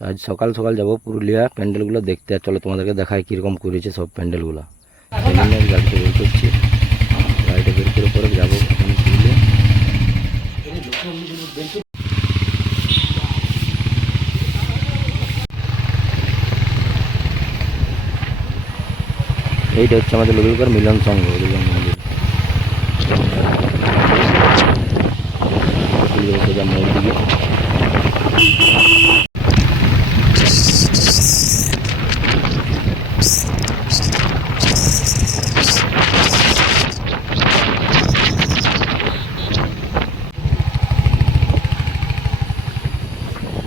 আজ সকাল সকাল যাব পুরুলিয়া প্যান্ডেলগুলো দেখতে। আর চলো তোমাদেরকে দেখায় কীরকম করেছে সব প্যান্ডেলগুলো। এই জন্য আমি গাড়িটা বের করছি, গাড়িটা বের করে পরে যাবো পুরুলিয়া। এইটা হচ্ছে আমাদের লবিলকার মিলন সংঘ মন্দির। সোজা মোড় দিকে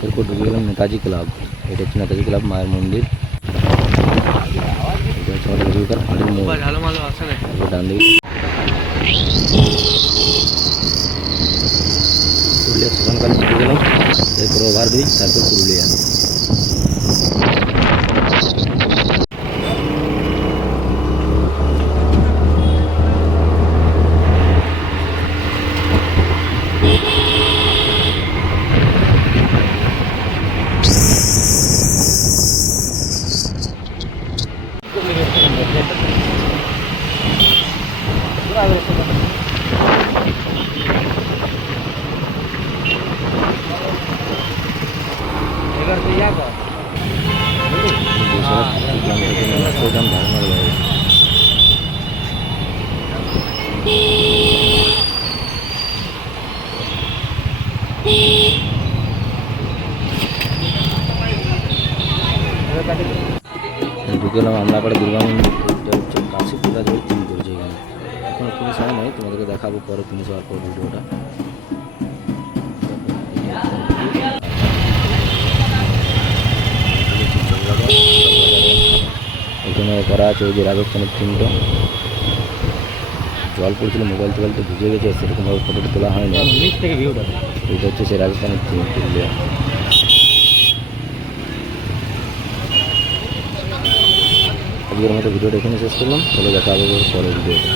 এরপর ঢুকে গেলাম নেতাজি ক্লাব। এটা হচ্ছে নেতাজি ক্লাব মায়ের মন্দির। এটা হচ্ছে আমাদের লবিলকার পাড়ের মোড়। ডান দিকে পুরুলিয়া শ্মশানকালী ঢুকে গেলাম, এরপর ওভারব্রিজ, তারপর পুরুলিয়া। ঢুকে এলাম আমলাপাড়া দুর্গা মন্দির। এটা হচ্ছে কাশীপুরা ধরে তিন করেছে এখানে, এখনো ফিনিশ হয় নাই, তোমাদেরকে দেখাবো পরে ফিনিশ হওয়ার পর ভিডিওটা। এখানে করা আছে ওই যে রাজস্থানের থিমটা। জল পড়ছিল, মোবাইল টোবাইল তো ভিজে গেছে, সেরকমভাবে ফটোটা তোলা হয়নি। নিচ থেকে ভিউটা এটা হচ্ছে সেই রাজস্থানের থিম পুরুলিয়া। আজকের মতো ভিডিওটা এখানে শেষ করলাম, চলো দেখা হবে পরের ভিডিওটা।